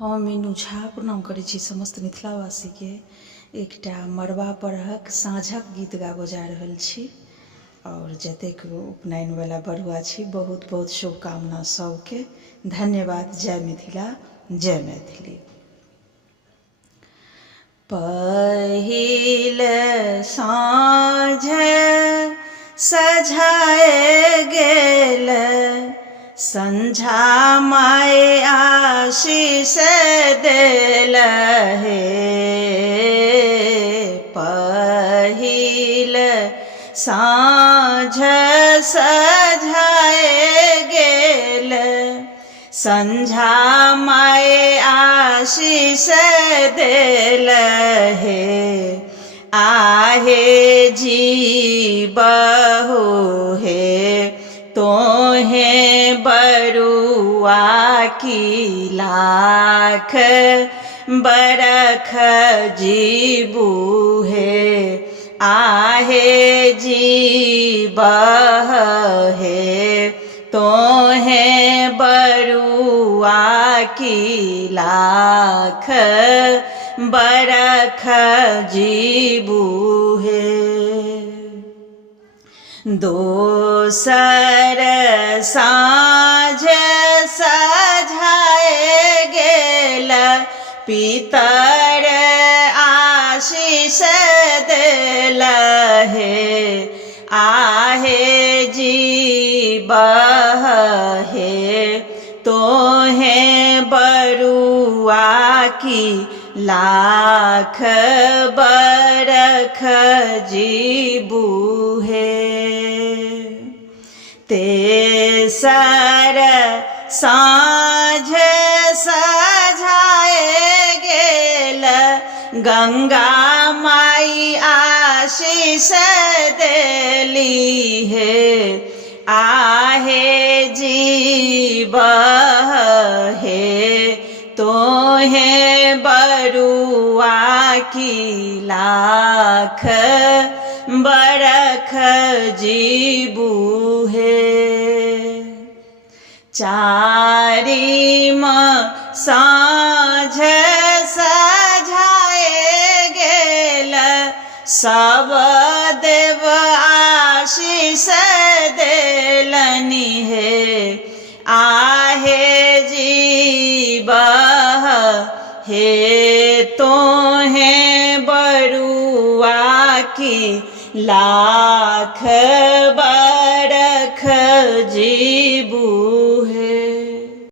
हम मीनू झा प्रणाम करै छी समस्त मिथिलावासी के। एकटा मड़बा परहक साँझक गीत गाबऽ जा रहल छी और जतेक उपनयन वाला बरुआ छी बहुत बहुत शुभकामना सबके। धन्यवाद। जय मिथिला, जय मैथिली। पहिल साँझ सझाए गेल, संझा माय आशीष देल हे। पहिल साँझ सझाए गेल, संझा माय आशीष देल हे। आहे जी बहू हे तोहे बरुआ की लाख बरख जीबू हे। आहे जी बह हे तोहे बरुआ की लाख बरख जीबू हे। दोसर साँझ सझाए गेल, पितर आशीष देल हे। आहे जी बह हे तोहे बरुआ की लाख बरख जीबू हे। तेसर साँझ सझाए गेल, गंगा माई आशीष देली हे। आहे जी बह हे तोहे बरुआ की लाख बरख जीबू हे। चारिम साँझ सझाए गेल, सब देव आशीष देलनि हे। आहे जी बह हे तोहे बरुआ की लाख